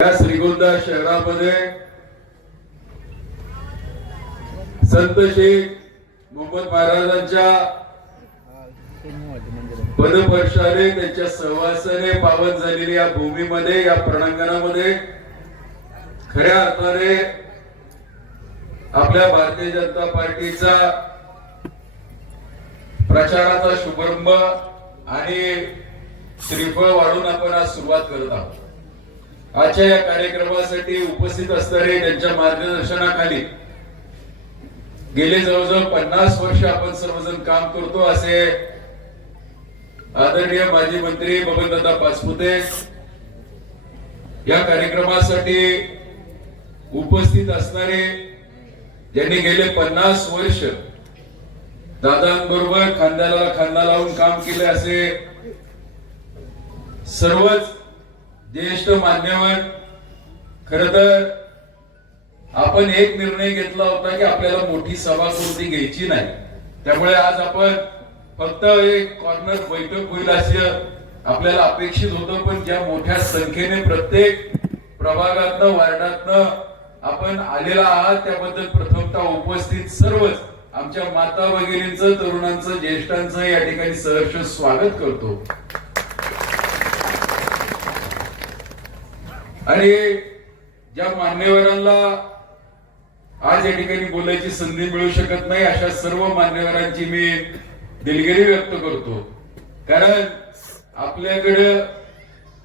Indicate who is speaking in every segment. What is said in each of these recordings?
Speaker 1: या श्रीगोंदा शहरामध्ये संत शेख मोहम्मद महाराजांच्या पदपर्शाने त्यांच्या सहवासाने पावन झालेली या भूमीमध्ये या प्रणांगणामध्ये खऱ्या अर्थाने आपल्या भारतीय जनता पार्टीचा प्रचाराचा शुभारंभ आणि श्रीफळ वाढून आपण आज सुरुवात करत आहोत. आजच्या या कार्यक्रमासाठी उपस्थित असणारे त्यांच्या मार्गदर्शनाखाली गेले जवळजवळ पन्नास वर्ष आपण सर्वजण काम करतो असे आदरणीय माजी मंत्री बबनदादा पाचपुते या कार्यक्रमासाठी उपस्थित असणारे ज्यांनी गेले पन्नास वर्ष दादांबरोबर खांद्याला खांदा लावून काम केले असे सर्वच ज्येष्ठ मान्यवर खर तर आपण एक निर्णय घेतला होता की आपल्याला मोठी सभा कोणती घ्यायची नाही. त्यामुळे आज आपण फक्त एक कॉर्नर बैठक होईल असे आपल्याला अपेक्षित होतं पण ज्या मोठ्या संख्येने प्रत्येक प्रभागातनं वार्डातनं आपण आलेला आहात त्याबद्दल प्रथमतः उपस्थित सर्वच आमच्या माता भगिनींचं तरुणांचं ज्येष्ठांचं या ठिकाणी सहर्ष स्वागत करतो. आणि ज्या मान्यवरांना आज या ठिकाणी बोलायची संधी मिळू शकत नाही अशा सर्व मान्यवरांची मी दिलगिरी व्यक्त करतो. कारण आपल्याकडे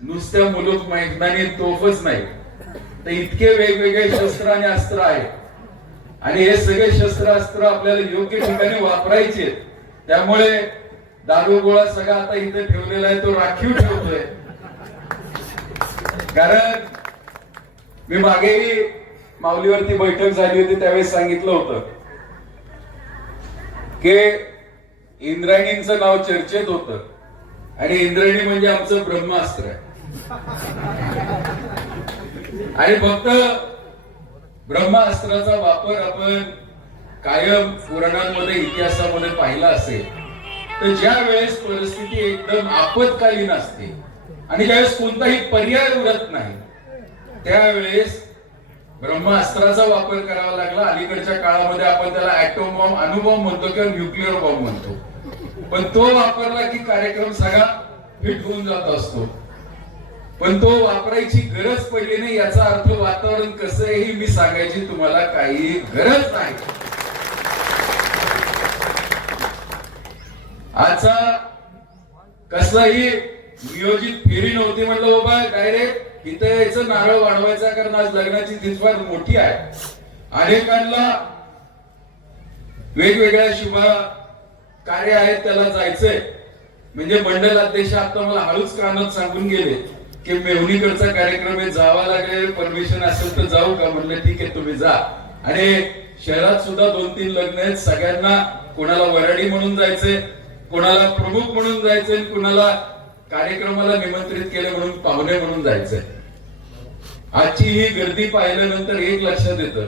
Speaker 1: नुसत्या मुलूक मैदानी तोफच नाही. तर इतके वेगवेगळे शस्त्र आणि अस्त्र आहे आणि हे सगळे शस्त्र अस्त्र आपल्याला योग्य ठिकाणी वापरायचे त्यामुळे दारू गोळा सगळा आता इथे ठेवलेला आहे तो राखीव ठेवतोय. कारण मी मागेही माऊलीवरती बैठक झाली होती त्यावेळेस सांगितलं होतं की इंद्रायणींचं नाव चर्चेत होतं आणि इंद्रायणी म्हणजे आमचं ब्रह्मास्त्र आहे. आणि फक्त ब्रह्मास्त्राचा वापर आपण कायम पुराणांमध्ये इतिहासामध्ये पाहिला असेल तर ज्या वेळेस परिस्थिती एकदम आपत्कालीन असते आणि ज्यावेळेस कोणताही पर्याय उरत नाही त्यावेळेस ब्रह्मास्त्राचा वापर करावा लागला. अलीकडच्या काळामध्ये आपण त्याला ऍटोम बॉम्ब अणुबॉम्ब म्हणतो किंवा न्यूक्लिअर बॉम्ब म्हणतो. पण तो वापरला की कार्यक्रम सगळा फिट होऊन जात असतो. पण तो वापरायची गरज पडली नाही याचा अर्थ वातावरण कसं आहे मी सांगायची तुम्हाला काही गरज नाही. आजचा कसलाही नियोजित फेरी नव्हती म्हटलं बाबा डायरेक्ट इथं यायचं नारळ वाढवायचा कारण आज लग्नाची तीच मोठी आहे. अनेकांना वेगवेगळ्या शुभ कार्य आहेत त्याला जायचंय. म्हणजे मंडल अध्यक्ष आता मला हळूच कानात सांगून गेले की मेहुणीकडचा कार्यक्रम आहे जावा लागेल परमिशन असेल तर जाऊ का? म्हणलं ठीक आहे तुम्ही जा. आणि शहरात सुद्धा दोन तीन लग्न आहेत सगळ्यांना कोणाला वराडी म्हणून जायचंय कोणाला प्रमुख म्हणून जायचंय कोणाला कार्यक्रमाला निमंत्रित केले म्हणून पाहुणे म्हणून जायचंय. आजची ही गर्दी पाहिल्यानंतर एक लक्षात येतं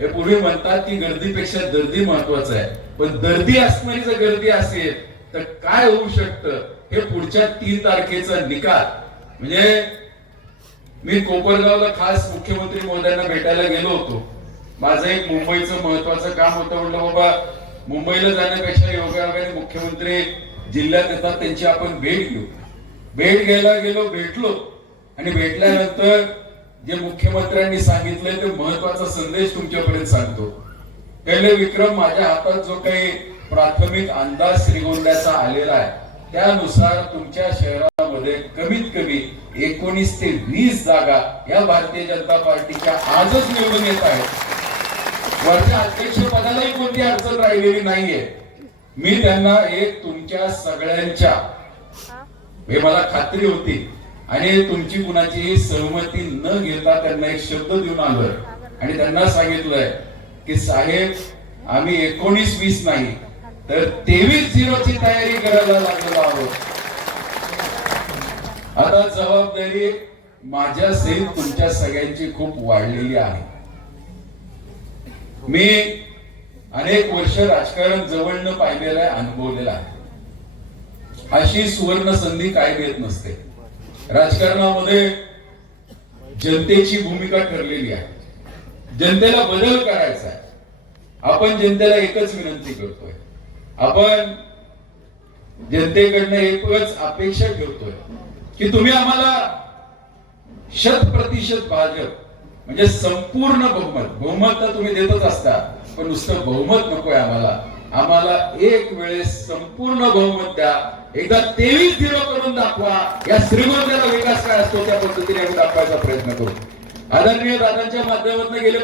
Speaker 1: हे पूर्वी म्हणतात की गर्दीपेक्षा दर्दी महत्वाचं आहे. पण दर्दी असणारी जर गर्दी असेल तर काय होऊ शकतं? हे पुढच्या तीन तारखेचा निकाल. म्हणजे मी कोपरगावला खास मुख्यमंत्री महोदयांना भेटायला गेलो होतो. माझं एक मुंबईचं महत्वाचं काम होतं म्हटलं बाबा मुंबईला जाण्यापेक्षा योगायोगाने मुख्यमंत्री जिल्ह्यात येतात त्यांची आपण भेट घेऊ. भेट घ्यायला गेलो भेटलो. आणि भेटल्यानंतर जे मुख्यमंत्र्यांनी सांगितलंय ते महत्त्वाचा संदेश तुमच्यापर्यंत सांगतो. पहिले विक्रम माझ्या हातात जो काही प्राथमिक अंदाज श्रीगोंद्याचा आलेला आहे त्यानुसार तुमच्या शहरामध्ये कमीत कमी एकोणीस ते वीस जागा या भारतीय जनता पार्टीच्या आजच निवडून येत आहेत. वरच्या अध्यक्ष पदालाही कोणती अडचण राहिलेली नाहीये. मी त्यांना एक तुमच्या सगळ्यांच्या हे मला खात्री होती. आणि तुमची कुणाची सहमती न घेता त्यांना एक शब्द देऊन आलोय. आणि त्यांना सांगितलंय की साहेब आम्ही एकोणीस वीस नाही तर तेवीस झिरोची तयारी करायला लागलेलो आहोत. आता जबाबदारी माझ्या सहित तुमच्या सगळ्यांची खूप वाढलेली आहे. मी अनेक वर्ष राजकारण जवळनं पाहिलेलं आहे अनुभवलेलं आहे. अशी सुवर्ण संधी काय येत नसते. राजकारणामध्ये जनतेची भूमिका ठरलेली आहे. जनतेला बदल करायचा आहे. आपण जनतेला एकच विनंती करतोय. आपण जनतेकडनं एकच अपेक्षा ठेवतोय की तुम्ही आम्हाला शत प्रतिशत भाजप म्हणजे संपूर्ण बहुमत बहुमत तर तुम्ही देतच असता पण नुसतं बहुमत नकोय आम्हाला. आम्हाला एक वेळेस संपूर्ण बहुमत द्या एकदा तेवीस झिरो करून दाखवा. या श्रीमंताचा विकास काय असतो त्या पद्धतीने आम्ही दाखवायचा प्रयत्न करू. आदरणीय दादांच्या माध्यमातून गेले